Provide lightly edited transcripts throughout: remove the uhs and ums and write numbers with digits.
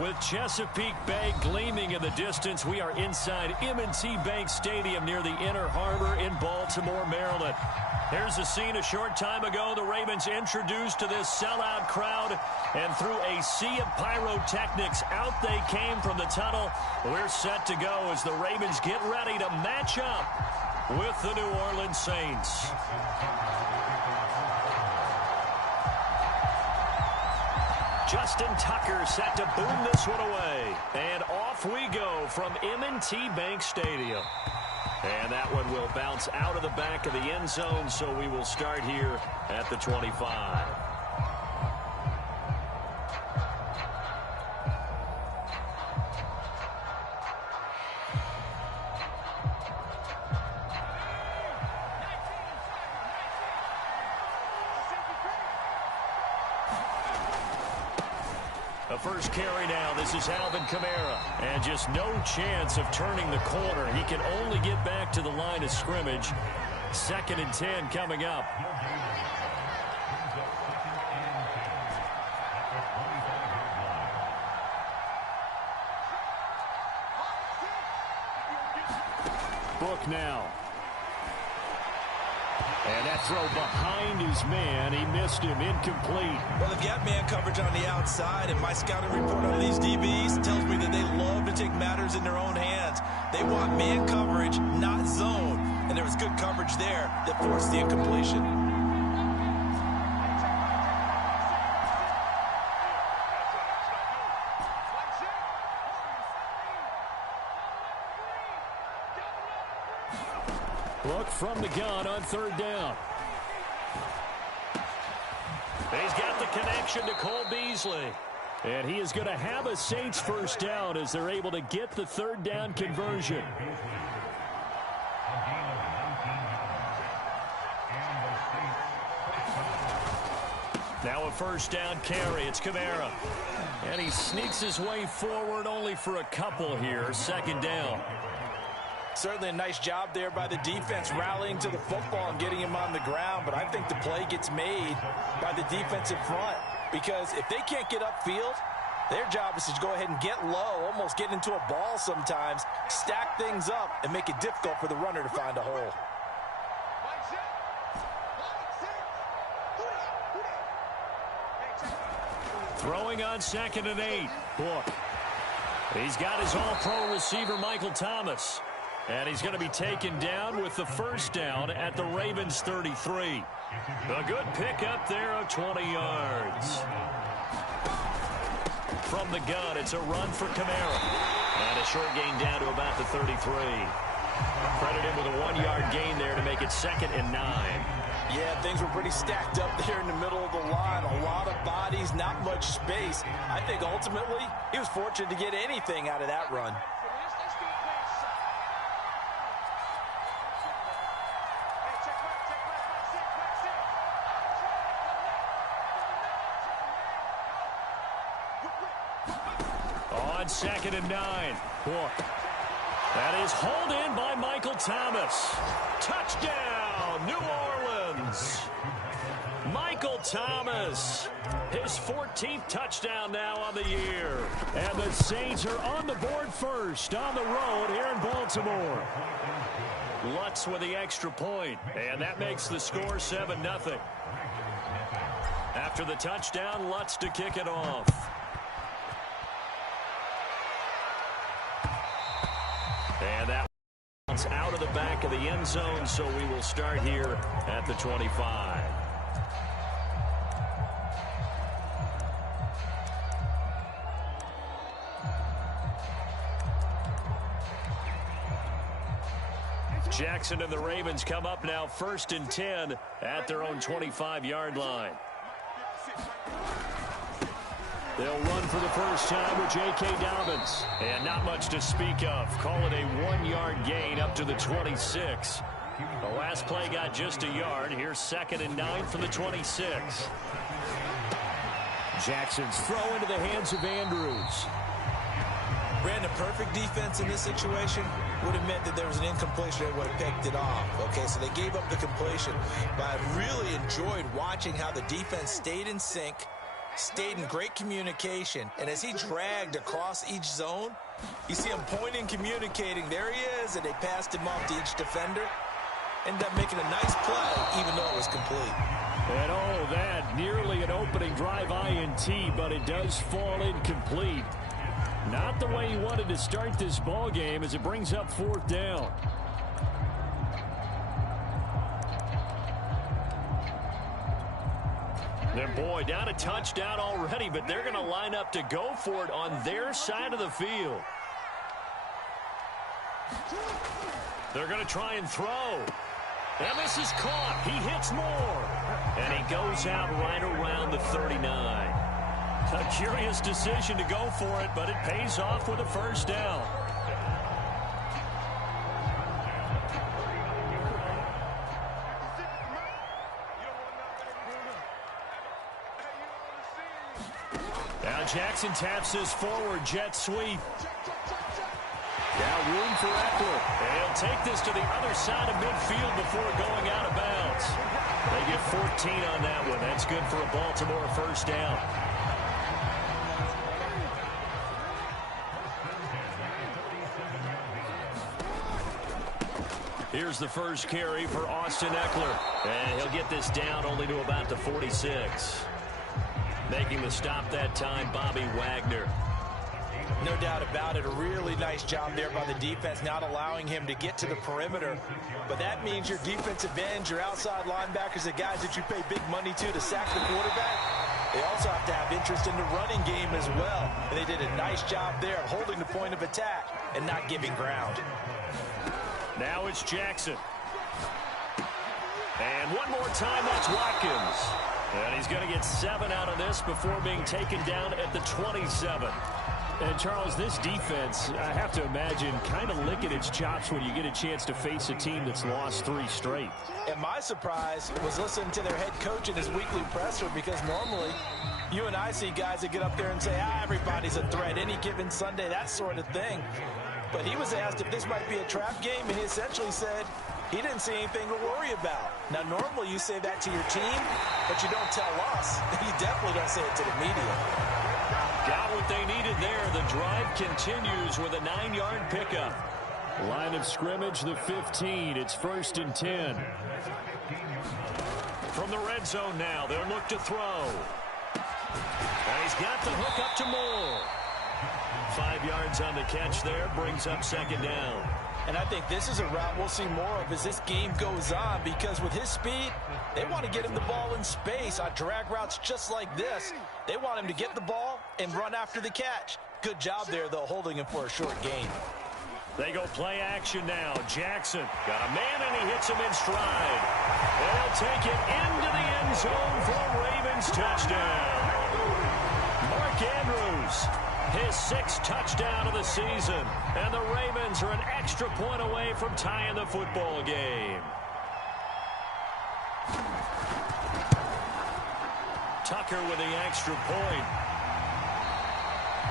With Chesapeake Bay gleaming in the distance, we are inside M&T Bank Stadium near the Inner Harbor in Baltimore, Maryland. Here's a scene a short time ago. The Ravens introduced to this sellout crowd, and through a sea of pyrotechnics, out they came from the tunnel. We're set to go as the Ravens get ready to match up with the New Orleans Saints. Justin Tucker set to boom this one away. And off we go from M&T Bank Stadium. And that one will bounce out of the back of the end zone, so we will start here at the 25. First carry now. This is Alvin Kamara. And just no chance of turning the corner. He can only get back to the line of scrimmage. 2nd and 10 coming up. Book now. And that throw behind his man. He missed him. Incomplete. Well, they've got man coverage on the outside, and my scouting report on these DBs tells me that they love to take matters in their own hands. They want man coverage, not zone. And there was good coverage there that forced the incompletion. Look from the gun on 3rd down. He's got the connection to Cole Beasley. And he is going to have a Saints first down as they're able to get the 3rd down conversion. Now a first down carry. It's Kamara. And he sneaks his way forward only for a couple here. 2nd down. Certainly a nice job there by the defense rallying to the football and getting him on the ground, but I think the play gets made by the defensive front because if they can't get upfield, their job is to go ahead and get low, almost get into a ball sometimes, stack things up, and make it difficult for the runner to find a hole. Throwing on 2nd and 8. Book. He's got his all-pro receiver, Michael Thomas. And he's going to be taken down with the first down at the Ravens 33. A good pickup there of 20 yards. From the gun, it's a run for Kamara. And a short gain down to about the 33. Credit him with a 1-yard gain there to make it 2nd and 9. Yeah, things were pretty stacked up there in the middle of the line. A lot of bodies, not much space. I think ultimately he was fortunate to get anything out of that run. On 2nd and 9. Book. That is hauled in by Michael Thomas. Touchdown, New Orleans. Michael Thomas. His 14th touchdown now on the year. And the Saints are on the board first on the road here in Baltimore. Lutz with the extra point. And that makes the score 7-0. After the touchdown, Lutz to kick it off. And that one's out of the back of the end zone, so we will start here at the 25. Jackson and the Ravens come up now 1st and 10 at their own 25-yard line. They'll run for the first time with J.K. Dobbins. And not much to speak of. Call it a 1-yard gain up to the 26. The last play got just a yard. Here's 2nd and 9 from the 26. Jackson's throw into the hands of Andrews. Brandon, perfect defense in this situation would have meant that there was an incompletion that would have picked it off. Okay, so they gave up the completion. But I really enjoyed watching how the defense stayed in sync, stayed in great communication. And as he dragged across each zone, you see him pointing, communicating. There he is, and they passed him off to each defender. Ended up making a nice play, even though it was complete. And all of that, nearly an opening drive INT, but it does fall incomplete. Not the way he wanted to start this ball game as it brings up 4th down. And boy, down a touchdown already, but they're going to line up to go for it on their side of the field. They're going to try and throw. And this is caught. He hits more. And he goes out right around the 39. A curious decision to go for it, but it pays off with a 1st down. Now Jackson taps this forward jet sweep. Now room for Eckler. And he'll take this to the other side of midfield before going out of bounds. They get 14 on that one. That's good for a Baltimore 1st down. Here's the first carry for Austin Eckler. And he'll get this down only to about the 46. Making the stop that time, Bobby Wagner. No doubt about it. A really nice job there by the defense, not allowing him to get to the perimeter. But that means your defensive ends, your outside linebackers, the guys that you pay big money to sack the quarterback, they also have to have interest in the running game as well. And they did a nice job there of holding the point of attack and not giving ground. Now it's Jackson. And one more time, that's Watkins. And he's going to get 7 out of this before being taken down at the 27. And, Charles, this defense, I have to imagine, kind of licking its chops when you get a chance to face a team that's lost 3 straight. And my surprise was listening to their head coach in his weekly presser, because normally you and I see guys that get up there and say, everybody's a threat any given Sunday, that sort of thing. But he was asked if this might be a trap game, and he essentially said he didn't see anything to worry about. Now, normally you say that to your team, but you don't tell us. You definitely don't say it to the media. Got what they needed there. The drive continues with a 9-yard pickup. Line of scrimmage, the 15. It's 1st and 10. From the red zone now, they'll look to throw. And he's got the hook up to Moore. 5 yards on the catch there, brings up 2nd down. And I think this is a route we'll see more of as this game goes on, because with his speed, they want to get him the ball in space on drag routes just like this. They want him to get the ball and run after the catch. Good job there, though, holding him for a short gain. They go play action now. Jackson got a man, and he hits him in stride. They'll take it into the end zone for a Ravens touchdown. Mark Andrews, his 6th touchdown of the season. And the Ravens are an extra point away from tying the football game. Tucker with the extra point.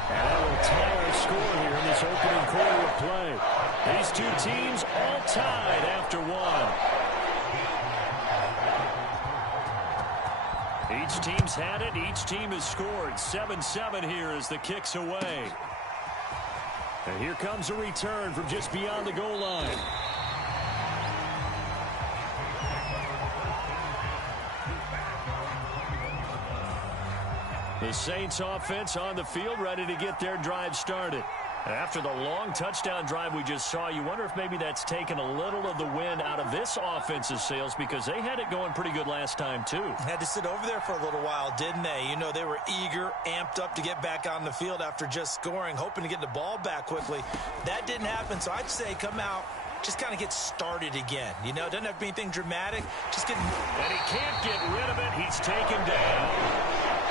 And that will tie our score here in this opening quarter of play. These two teams all tied after 1. Each team's had it. Each team has scored. 7-7 here as the kick's away. And here comes a return from just beyond the goal line. The Saints offense on the field, ready to get their drive started. After the long touchdown drive we just saw, you wonder if maybe that's taken a little of the wind out of this offense's sails, because they had it going pretty good last time, too. Had to sit over there for a little while, didn't they? You know, they were eager, amped up to get back on the field after just scoring, hoping to get the ball back quickly. That didn't happen, so I'd say come out, just kind of get started again. You know, doesn't have to be anything dramatic. Just get... And he can't get rid of it. He's taken down.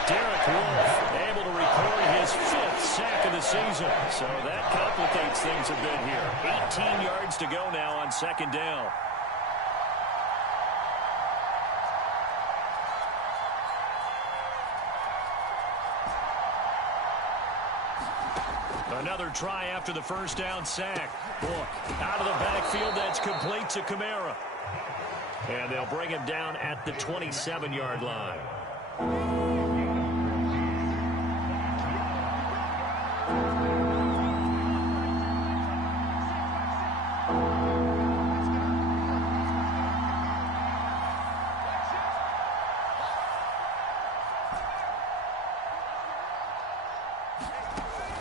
Derek Wolfe able to record his 5th sack of the season. So that complicates things a bit here. 18 yards to go now on 2nd down. Another try after the 1st down sack. Look, out of the backfield, that's complete to Kamara. And they'll bring him down at the 27-yard line.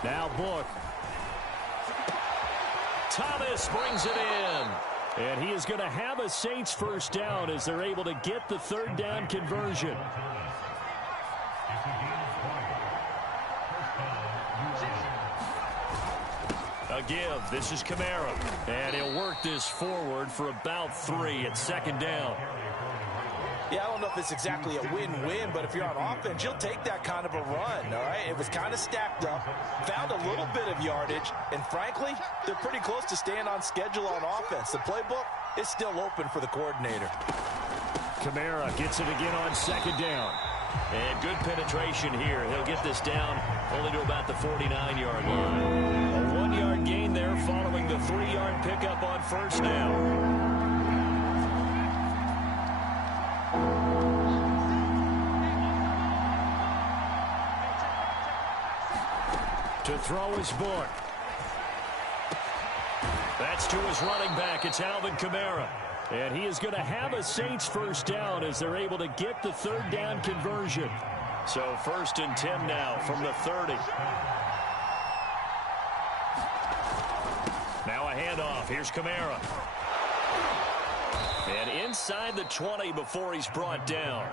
Now Book. Thomas brings it in. And he is going to have a Saints first down as they're able to get the third down conversion. A give. This is Kamara. And he'll work this forward for about 3 at second down. Yeah, I don't know if it's exactly a win-win, but if you're on offense, you'll take that kind of a run, all right? It was kind of stacked up, found a little bit of yardage, and frankly, they're pretty close to staying on schedule on offense. The playbook is still open for the coordinator. Kamara gets it again on second down. And good penetration here. He'll get this down only to about the 49-yard line. A 1-yard gain there following the 3-yard pickup on first down. To throw his Book. That's to his running back. It's Alvin Kamara. And he is going to have a Saints first down as they're able to get the third down conversion. So 1st and 10 now from the 30. Now a handoff. Here's Kamara. And inside the 20 before he's brought down.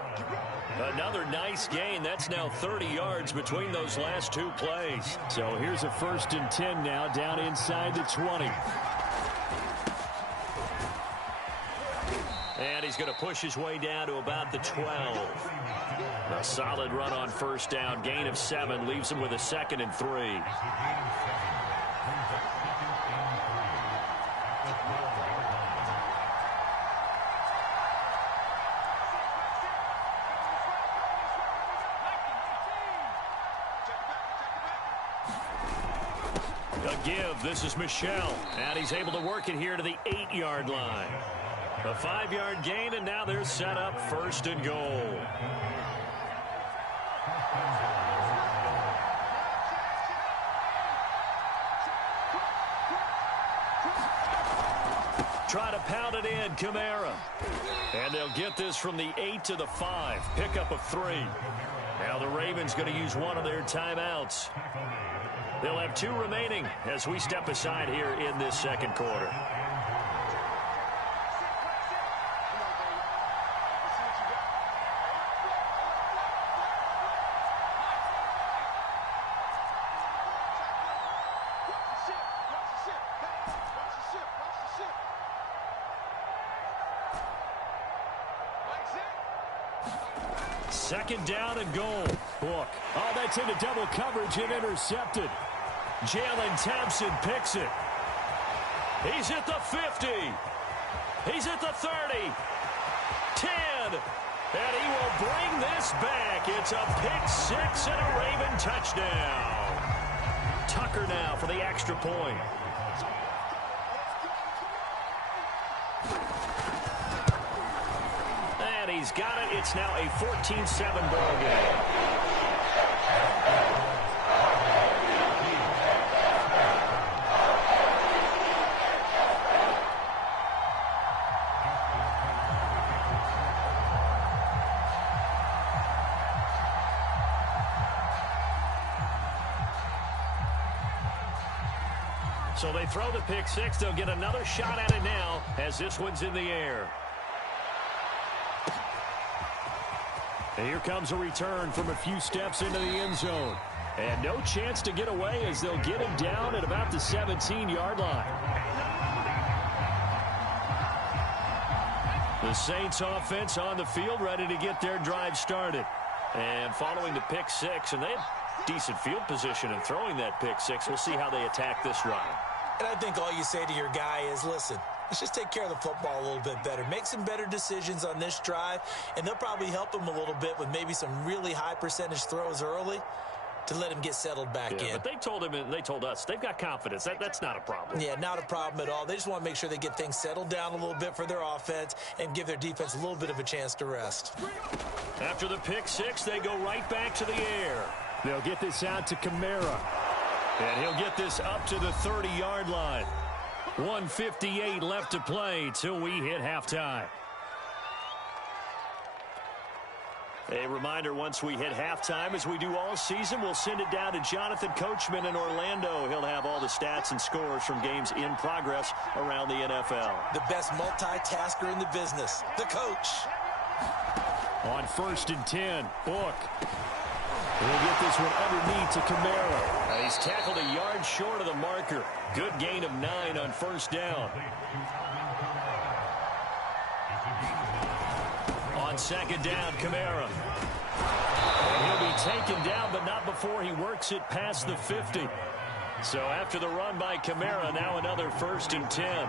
Another nice gain. That's now 30 yards between those last 2 plays. So here's a 1st and 10 now down inside the 20. And he's going to push his way down to about the 12. A solid run on first down. Gain of 7 leaves him with a 2nd and 3. A give. This is Michel. And he's able to work it here to the 8-yard line. A 5-yard gain, and now they're set up 1st and goal. Try to pound it in, Kamara. And they'll get this from the 8 to the 5. Pickup of 3. Now the Ravens going to use one of their timeouts. They'll have 2 remaining as we step aside here in this second quarter. Second down and goal. Book. Oh, that's into double coverage and intercepted. Jalen Thompson picks it. He's at the 50. He's at the 30. 10. And he will bring this back. It's a pick 6 and a Raven touchdown. Tucker now for the extra point. And he's got it. It's now a 14-7 ball game. So they throw the pick 6. They'll get another shot at it now as this one's in the air. And here comes a return from a few steps into the end zone. And no chance to get away as they'll get him down at about the 17-yard line. The Saints offense on the field ready to get their drive started. And following the pick 6, and they have decent field position in throwing that pick 6. We'll see how they attack this run. And I think all you say to your guy is, listen, let's just take care of the football a little bit better. Make some better decisions on this drive, and they'll probably help him a little bit with maybe some really high percentage throws early to let him get settled back in. But they told him, and they told us, they've got confidence. That's not a problem. Yeah, not a problem at all. They just want to make sure they get things settled down a little bit for their offense and give their defense a little bit of a chance to rest. After the pick 6, they go right back to the air. They'll get this out to Kamara. And he'll get this up to the 30-yard line. 1:58 left to play till we hit halftime. A reminder, once we hit halftime, as we do all season, we'll send it down to Jonathan Coachman in Orlando. He'll have all the stats and scores from games in progress around the NFL. The best multitasker in the business, the coach. On 1st and 10, Book. We'll get this one underneath to Kamara. He's tackled a yard short of the marker. Good gain of 9 on 1st down. On 2nd down, Kamara. And he'll be taken down, but not before he works it past the 50. So after the run by Kamara, now another 1st and 10.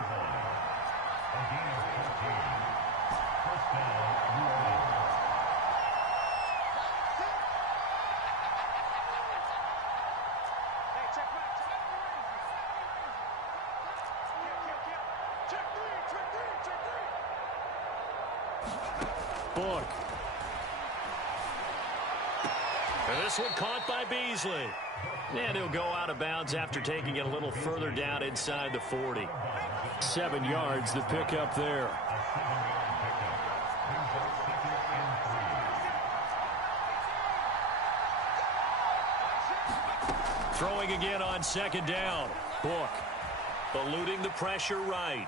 Book. And this one caught by Beasley. And he'll go out of bounds after taking it a little further down inside the 40. 7 yards, the pickup there. Throwing again on 2nd down. Book. Eluding the pressure right.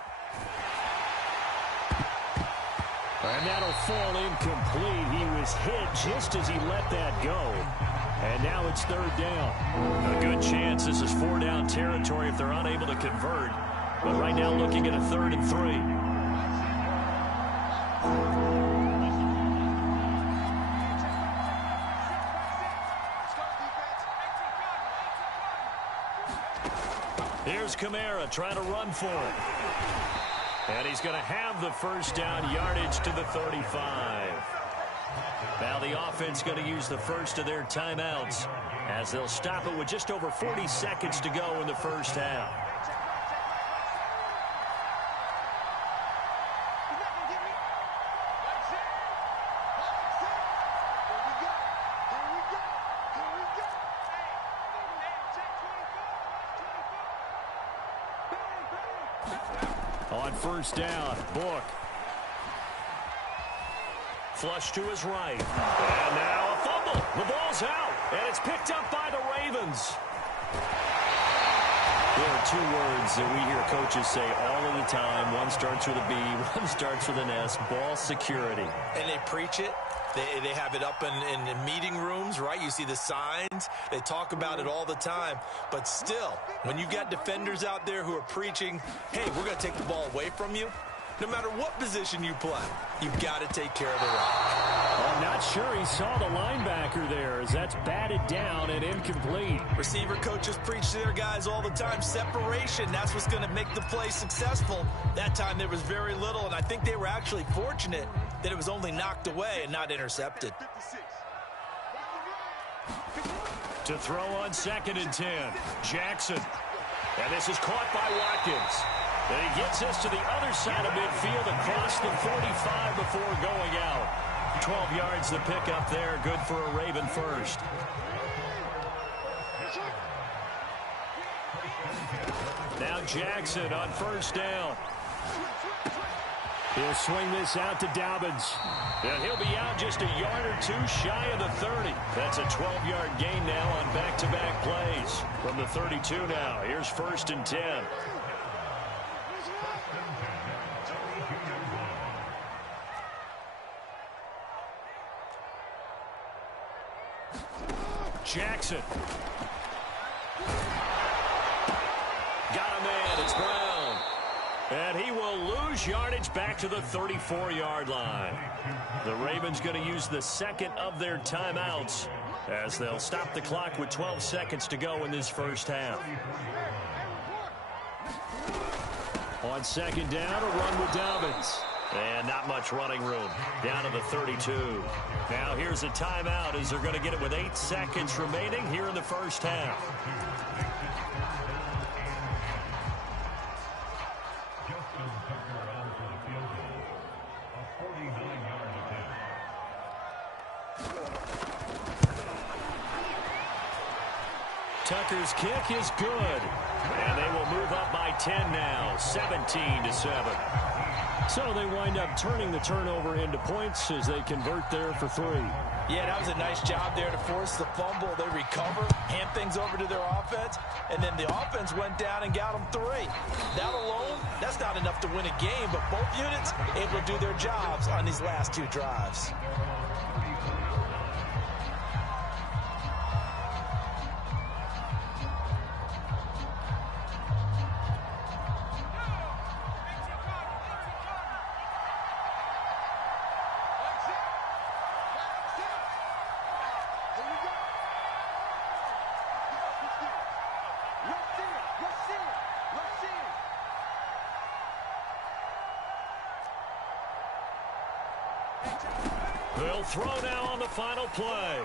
And that'll fall incomplete. He was hit just as he let that go. And now it's 3rd down. A good chance this is 4-down territory if they're unable to convert. But right now looking at a 3rd and 3. Here's Kamara trying to run for it. And he's going to have the 1st down, yardage to the 35. Now the offense going to use the first of their timeouts as they'll stop it with just over 40 seconds to go in the 1st half. On 1st down, Book. Flush to his right. And now a fumble. The ball's out. And it's picked up by the Ravens. There are 2 words that we hear coaches say all of the time. One starts with a B, one starts with an S. Ball security. And they preach it. They have it up in meeting rooms, right? You see the signs. They talk about it all the time. But still, when you got defenders out there who are preaching, hey, we're going to take the ball away from you, no matter what position you play, you've got to take care of the rock. I'm not sure he saw the linebacker there as that's batted down and incomplete. Receiver coaches preach to their guys all the time. Separation, that's what's going to make the play successful. That time there was very little, and I think they were actually fortunate that it was only knocked away and not intercepted. To throw on 2nd and 10, Jackson. And this is caught by Watkins. And he gets this to the other side of midfield across the 45 before going out. 12 yards the pickup there. Good for a Raven first. Now Jackson on 1st down. He'll swing this out to Dobbins. And he'll be out just a yard or 2 shy of the 30. That's a 12-yard gain now on back-to-back plays. From the 32 now, here's 1st and 10. Jackson. Got a man. It's Brown. And he will lose yardage back to the 34-yard line. The Ravens going to use the 2nd of their timeouts as they'll stop the clock with 12 seconds to go in this 1st half. On 2nd down, a run with Dobbins. And not much running room. Down to the 32. Now here's a timeout as they're going to get it with 8 seconds remaining here in the 1st half. Tucker's kick is good. And they will move up by 10 now, 17-7. So they wind up turning the turnover into points as they convert there for 3. Yeah, that was a nice job there to force the fumble. They recover, hand things over to their offense, and then the offense went down and got them 3. That alone, that's not enough to win a game, but both units able to do their jobs on these last 2 drives. They'll throw now on the final play.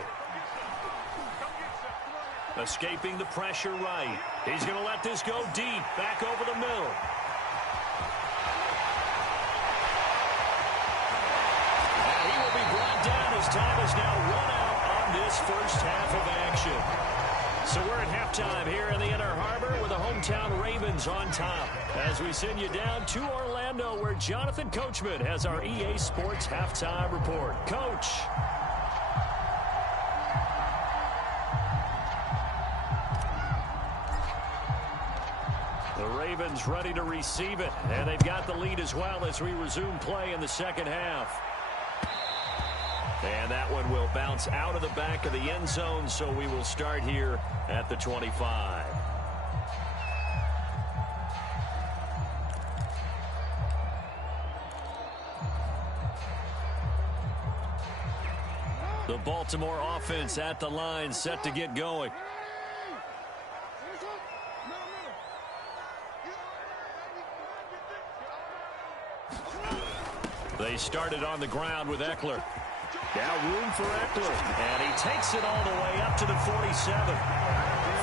Escaping the pressure right. He's going to let this go deep, back over the middle. And he will be brought down as time is now run out on this first half of action. So we're at halftime here in the Inner Harbor with the hometown Ravens on top. As we send you down to Orlando where Jonathan Coachman has our EA Sports halftime report. Coach. The Ravens ready to receive it, and they've got the lead as well as we resume play in the second half. And that one will bounce out of the back of the end zone, so we will start here at the 25. The Baltimore offense at the line, set to get going. They started on the ground with Eckler. Now room for Eckler, and he takes it all the way up to the 47.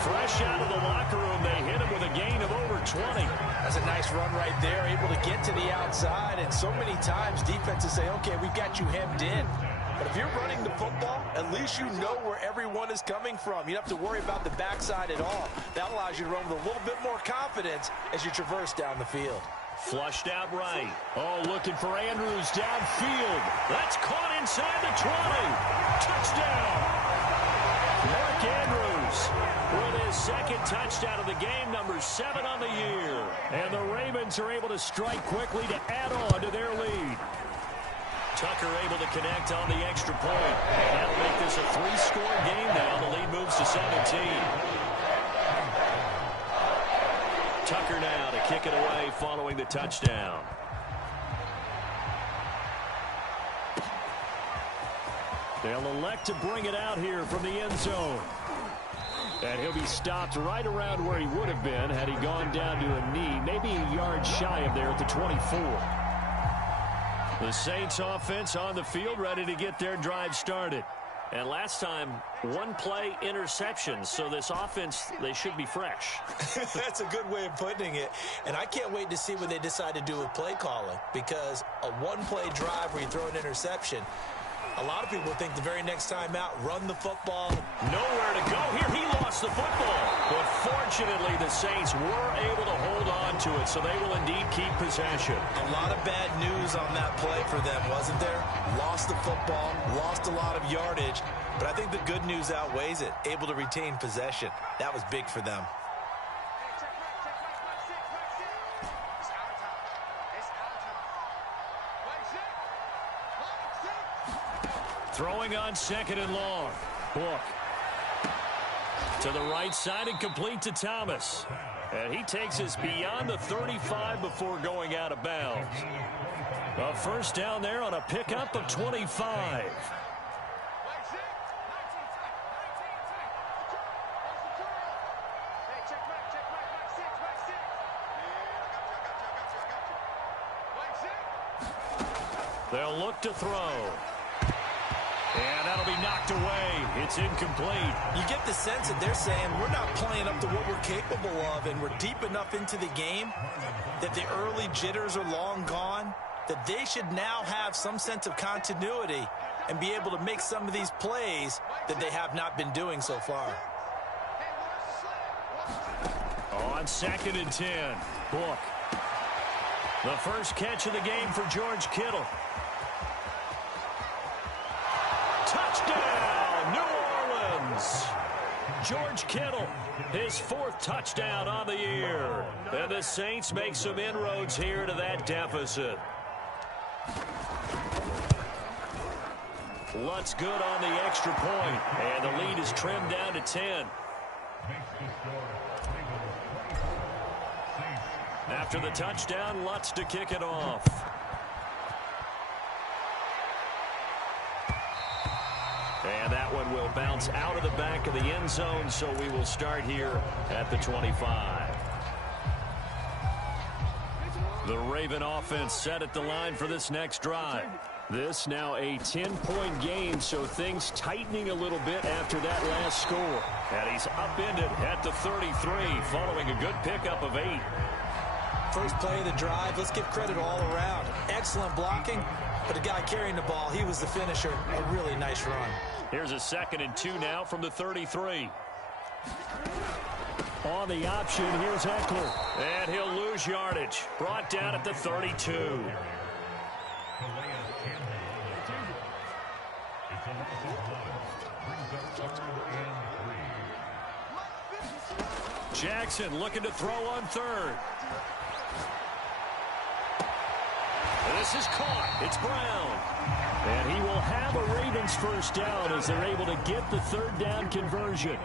Fresh out of the locker room, they hit him with a gain of over 20. That's a nice run right there, able to get to the outside, and so many times defenses say, okay, we've got you hemmed in. But if you're running the football, at least you know where everyone is coming from. You don't have to worry about the backside at all. That allows you to run with a little bit more confidence as you traverse down the field. Flushed out right. Oh, looking for Andrews downfield. That's caught inside the 20. Touchdown. Mark Andrews with his second touchdown of the game, number 7 on the year. And the Ravens are able to strike quickly to add on to their lead. Tucker able to connect on the extra point. That'll make this a 3-score game now. The lead moves to 17. Tucker now to kick it away following the touchdown. They'll elect to bring it out here from the end zone. And he'll be stopped right around where he would have been had he gone down to a knee, maybe a yard shy of there at the 24. The Saints offense on the field ready to get their drive started. And last time, 1-play interception. So this offense, they should be fresh. That's a good way of putting it. And I can't wait to see what they decide to do with play calling. Because a 1-play drive where you throw an interception, a lot of people think the very next time out, run the football. Nowhere to go here. He lost the football. But fortunately, the Saints were able to hold on to it, so they will indeed keep possession. A lot of bad news on that play for them, wasn't there? Lost the football, lost a lot of yardage, but I think the good news outweighs it. Able to retain possession. That was big for them. Throwing on 2nd and long. Book. To the right side and complete to Thomas. And he takes us beyond the 35 before going out of bounds. A first down there on a pickup of 25. They'll look to throw. And that'll be knocked away. It's incomplete. You get the sense that they're saying we're not playing up to what we're capable of, and we're deep enough into the game that the early jitters are long gone, that they should now have some sense of continuity and be able to make some of these plays that they have not been doing so far. On 2nd and 10, Book. The first catch of the game for George Kittle. Touchdown, New Orleans. George Kittle, his 4th touchdown on the year. And the Saints make some inroads here to that deficit. Lutz good on the extra point, and the lead is trimmed down to 10. After the touchdown, Lutz to kick it off. And that one will bounce out of the back of the end zone, so we will start here at the 25. The Raven offense set at the line for this next drive. This now a 10-point game, so things tightening a little bit after that last score. And he's upended at the 33 following a good pickup of 8. First play of the drive, let's give credit all around. Excellent blocking, but the guy carrying the ball, he was the finisher. A really nice run. Here's a 2nd and 2 now from the 33. On the option, here's Eckler. And he'll lose yardage. Brought down at the 32. Jackson looking to throw on 3rd. This is caught. It's Brown. And he will have a Ravens first down as they're able to get the 3rd down conversion.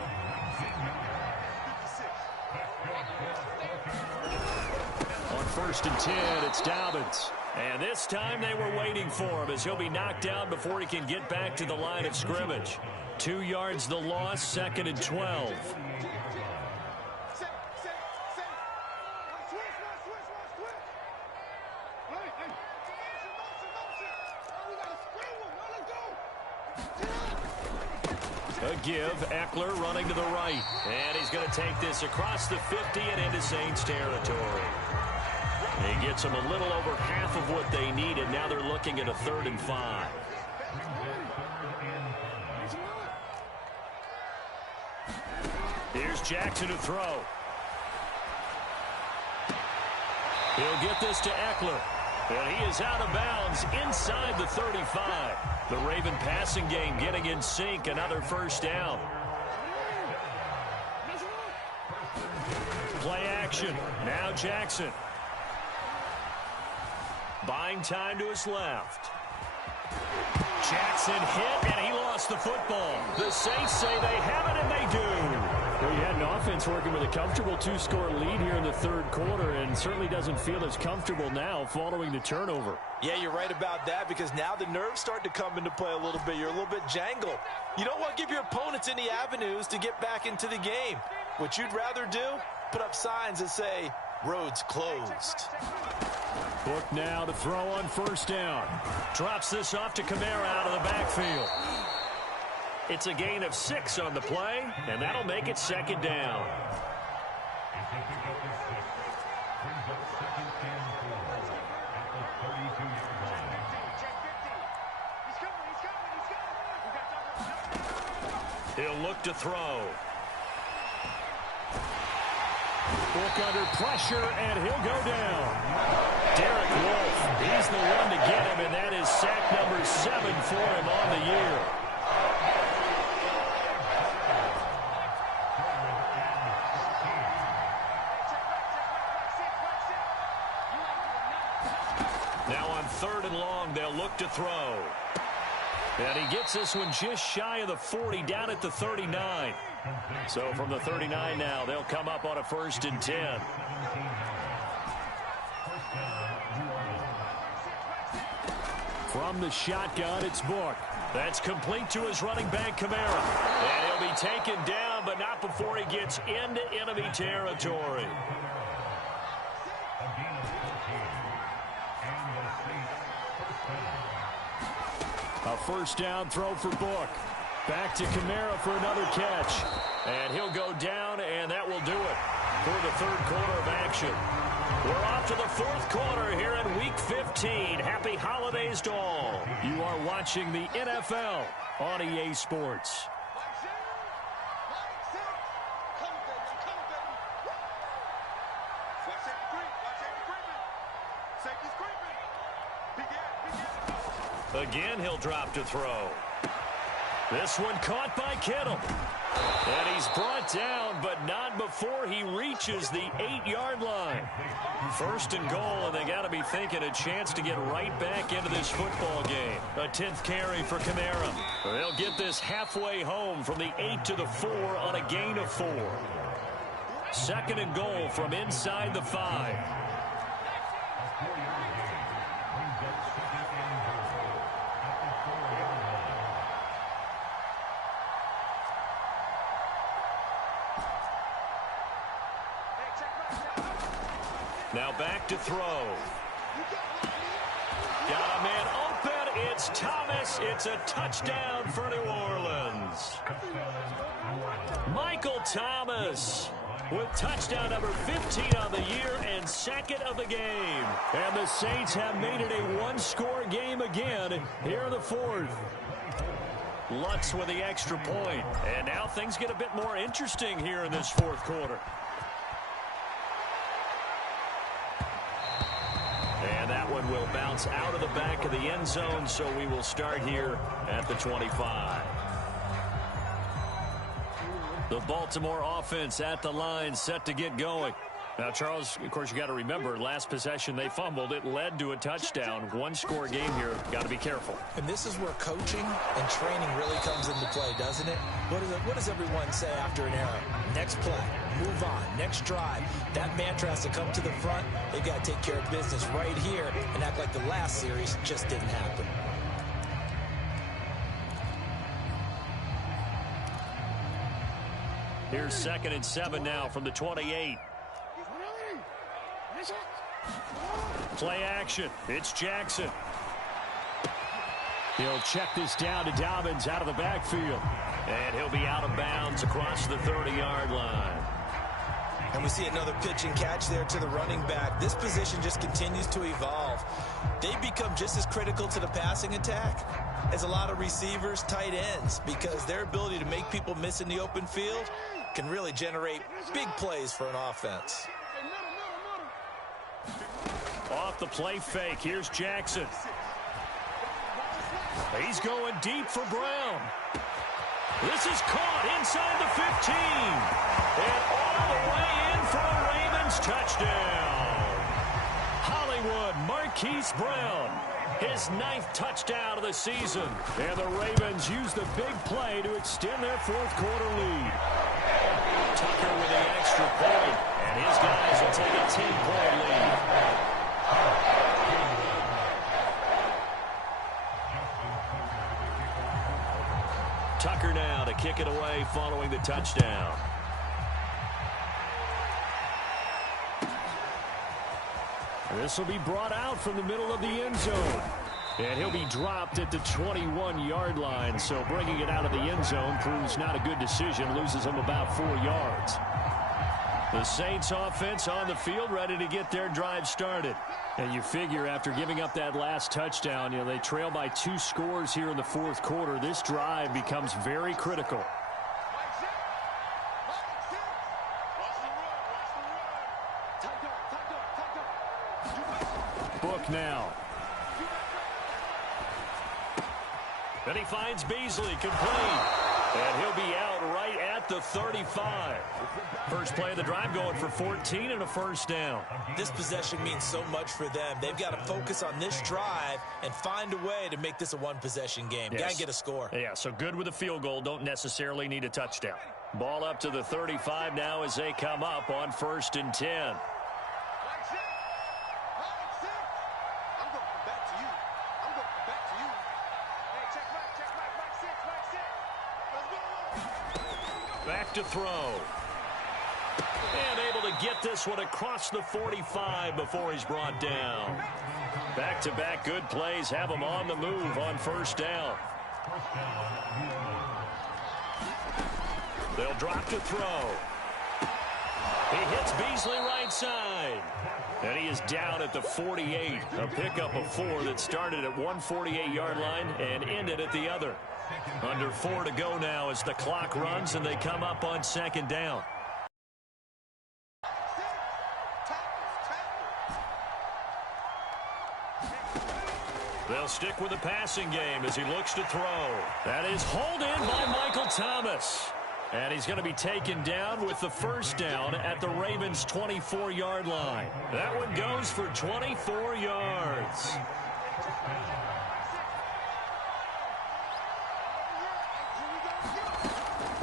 On 1st and 10, it's Dobbins. And this time they were waiting for him as he'll be knocked down before he can get back to the line of scrimmage. 2 yards the loss, 2nd and 12. A give, Eckler running to the right. And he's going to take this across the 50 and into Saints territory. He gets them a little over half of what they needed. Now they're looking at a 3rd and 5. Here's Jackson to throw. He'll get this to Eckler. And he is out of bounds inside the 35. The Raven passing game getting in sync. Another first down. Play action. Now Jackson. Buying time to his left. Jackson hit, and he lost the football. The Saints say they have it, and they do. Well, you had an offense working with a comfortable 2-score lead here in the 3rd quarter, and certainly doesn't feel as comfortable now following the turnover. Yeah, you're right about that, because now the nerves start to come into play a little bit. You're a little bit jangled. You don't want to give your opponents any avenues to get back into the game. What you'd rather do, put up signs that say, roads closed. Book now to throw on 1st down. Drops this off to Kamara out of the backfield. It's a gain of 6 on the play, and that'll make it 2nd down. He'll look to throw. Book under pressure, and he'll go down. Derek Wolfe, he's the one to get him, and that is sack number 7 for him on the year. Now on 3rd and long, they'll look to throw. And he gets this one just shy of the 40, down at the 39. So from the 39 now, they'll come up on a 1st and 10. From the shotgun, it's Book. That's complete to his running back, Kamara. And he'll be taken down, but not before he gets into enemy territory. A 1st down throw for Book. Back to Kamara for another catch. And he'll go down, and that will do it for the 3rd quarter of action. We're off to the 4th quarter here in Week 15. Happy holidays to all. You are watching the NFL on EA Sports. Again, he'll drop to throw. This one caught by Kittle. And he's brought down, but not before he reaches the 8-yard line. First and goal, and they got to be thinking a chance to get right back into this football game. A 10th carry for Kamara. They'll get this halfway home from the 8 to the 4 on a gain of 4. Second and goal from inside the 5. Now back to throw. Got a man open. It's Thomas. It's a touchdown for New Orleans. Michael Thomas with touchdown number 15 on the year and second of the game. And the Saints have made it a one-score game again here in the fourth. Lutz with the extra point. And now things get a bit more interesting here in this fourth quarter. And that one will bounce out of the back of the end zone, so we will start here at the 25. The Baltimore offense at the line, set to get going. Now, Charles, of course, you got to remember, last possession they fumbled. It led to a touchdown. One-score game here. Got to be careful. And this is where coaching and training really comes into play, doesn't it? What does everyone say after an error? Next play, move on, next drive. That mantra has to come to the front. They've got to take care of business right here and act like the last series just didn't happen. Here's 2nd and 7 now from the 28. Play action. It's Jackson. He'll check this down to Dobbins out of the backfield. And he'll be out of bounds across the 30-yard line. And we see another pitch and catch there to the running back. This position just continues to evolve. They become just as critical to the passing attack as a lot of receivers, tight ends, because their ability to make people miss in the open field can really generate big plays for an offense. Off the play fake, here's Jackson. He's going deep for Brown. This is caught inside the 15. And all the way in for a Ravens touchdown. Hollywood Marquise Brown, his 9th touchdown of the season. And the Ravens use the big play to extend their fourth quarter lead. Tucker with the extra point, and his guys will take a 10-point lead. Tucker now to kick it away following the touchdown. This will be brought out from the middle of the end zone. And he'll be dropped at the 21-yard line, so bringing it out of the end zone proves not a good decision, loses him about 4 yards. The Saints offense on the field ready to get their drive started. And you figure after giving up that last touchdown, they trail by 2 scores here in the fourth quarter. This drive becomes very critical. Book now. And he finds Beasley complete. And he'll be out right at the 35. First play of the drive going for 14 and a first down. This possession means so much for them. They've got to focus on this drive and find a way to make this a one-possession game. Yes. Got to get a score. Yeah, so good with a field goal. Don't necessarily need a touchdown. Ball up to the 35 now as they come up on 1st and 10. Back to throw. And able to get this one across the 45 before he's brought down. Back-to-back good plays have him on the move on first down. They'll drop to throw. He hits Beasley right side. And he is down at the 48. A pickup of 4 that started at 148-yard line and ended at the other. Under 4 to go now as the clock runs and they come up on 2nd down. They'll stick with the passing game as he looks to throw. That is hauled in by Michael Thomas. And he's going to be taken down with the first down at the Ravens' 24-yard line. That one goes for 24 yards.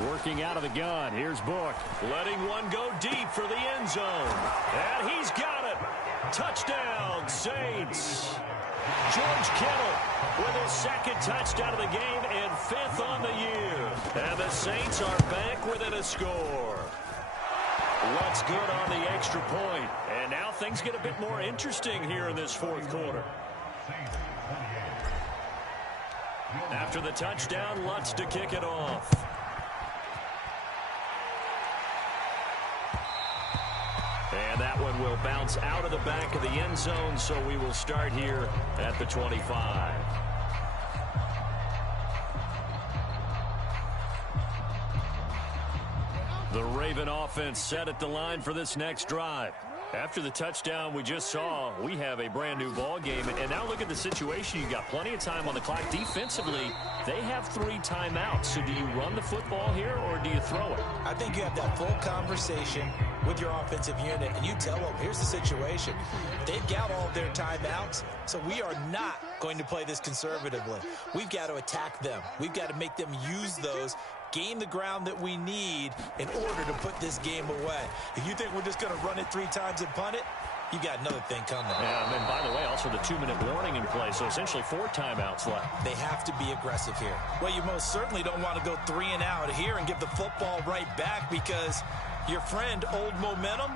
Working out of the gun. Here's Book. Letting one go deep for the end zone. And he's got it. Touchdown, Saints. George Kittle with his second touchdown of the game and 5th on the year. And the Saints are back within a score. What's good on the extra point? And now things get a bit more interesting here in this fourth quarter. After the touchdown, Lutz to kick it off. And that one will bounce out of the back of the end zone, so we will start here at the 25. The Raven offense set at the line for this next drive. After the touchdown we just saw, we have a brand new ball game. And now look at the situation. You got plenty of time on the clock. Defensively, they have 3 timeouts. So do you run the football here or do you throw it? I think you have that full conversation with your offensive unit, and you tell them, here's the situation. They've got all of their timeouts, so we are not going to play this conservatively. We've got to attack them. We've got to make them use those, gain the ground that we need in order to put this game away. If you think we're just going to run it 3 times and punt it, you got another thing coming. Yeah, and by the way, also the 2-minute warning in play, so essentially 4 timeouts left. They have to be aggressive here. Well, you most certainly don't want to go 3 and out here and give the football right back, because your friend, Old Momentum,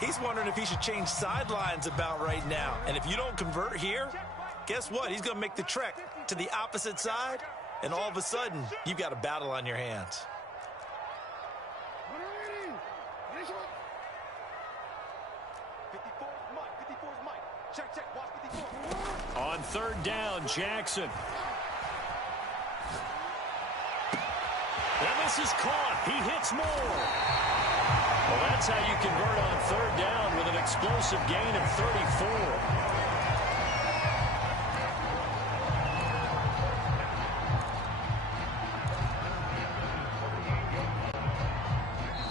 he's wondering if he should change sidelines about right now. And if you don't convert here, guess what? He's going to make the trek to the opposite side, and all of a sudden, you've got a battle on your hands. On 3rd down, Jackson. And this is caught. He hits more. Well, that's how you convert on 3rd down with an explosive gain of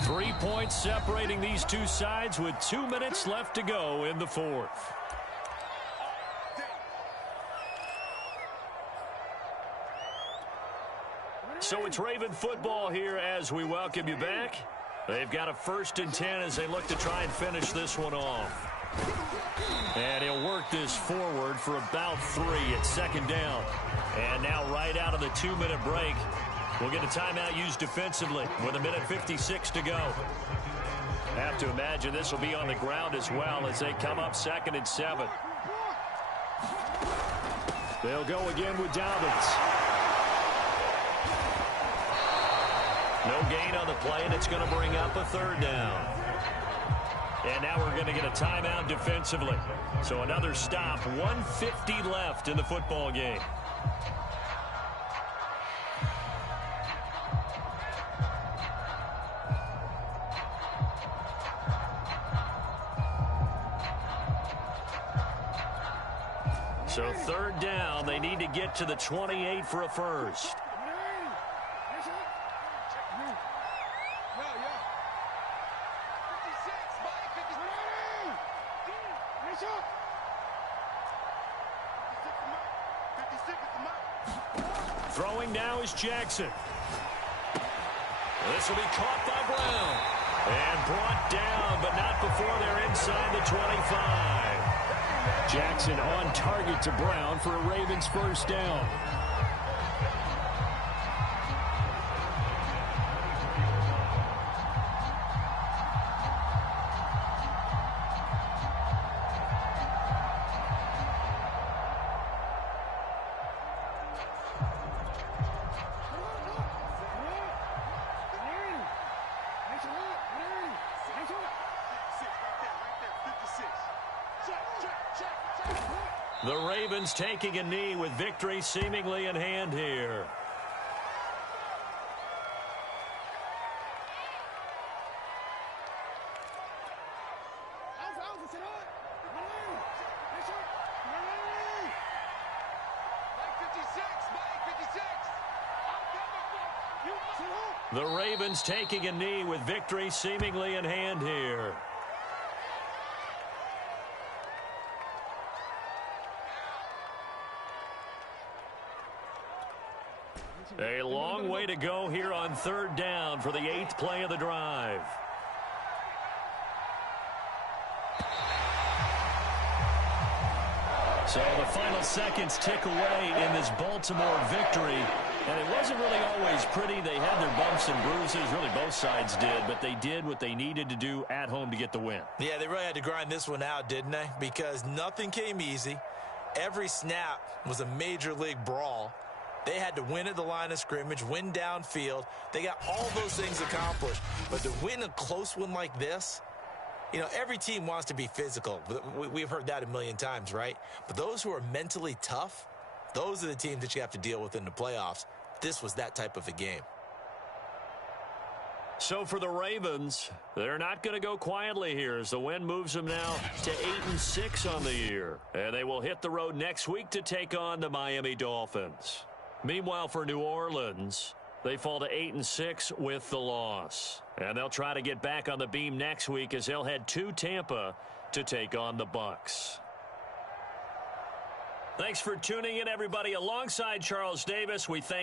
34. 3 points separating these two sides with 2 minutes left to go in the fourth. So it's Raven football here as we welcome you back. They've got a 1st and 10 as they look to try and finish this one off. And he'll work this forward for about 3 at 2nd down. And now right out of the 2-minute break, we'll get a timeout used defensively with 1:56 to go. Have to imagine this will be on the ground as well as they come up 2nd and 7. They'll go again with Dobbins. No gain on the play, and it's going to bring up a 3rd down. And now we're going to get a timeout defensively. So another stop, 1:50 left in the football game. So 3rd down, they need to get to the 28 for a first. Throwing now is Jackson. This will be caught by Brown. And brought down, but not before they're inside the 25. Jackson on target to Brown for a Ravens 1st down. The Ravens taking a knee with victory seemingly in hand here. The Ravens taking a knee with victory seemingly in hand here. A long way to go here on third down for the 8th play of the drive. So the final seconds tick away in this Baltimore victory. And it wasn't really always pretty. They had their bumps and bruises. Really, both sides did. But they did what they needed to do at home to get the win. Yeah, they really had to grind this one out, didn't they? Because nothing came easy. Every snap was a major league brawl. They had to win at the line of scrimmage, win downfield. They got all those things accomplished. But to win a close one like this, you know, every team wants to be physical. We've heard that a million times, right? But those who are mentally tough, those are the teams that you have to deal with in the playoffs. This was that type of a game. So for the Ravens, they're not going to go quietly here as the win moves them now to 8-6 on the year. And they will hit the road next week to take on the Miami Dolphins. Meanwhile, for New Orleans, they fall to 8-6 with the loss. And they'll try to get back on the beam next week as they'll head to Tampa to take on the Bucs. Thanks for tuning in, everybody. Alongside Charles Davis, we thank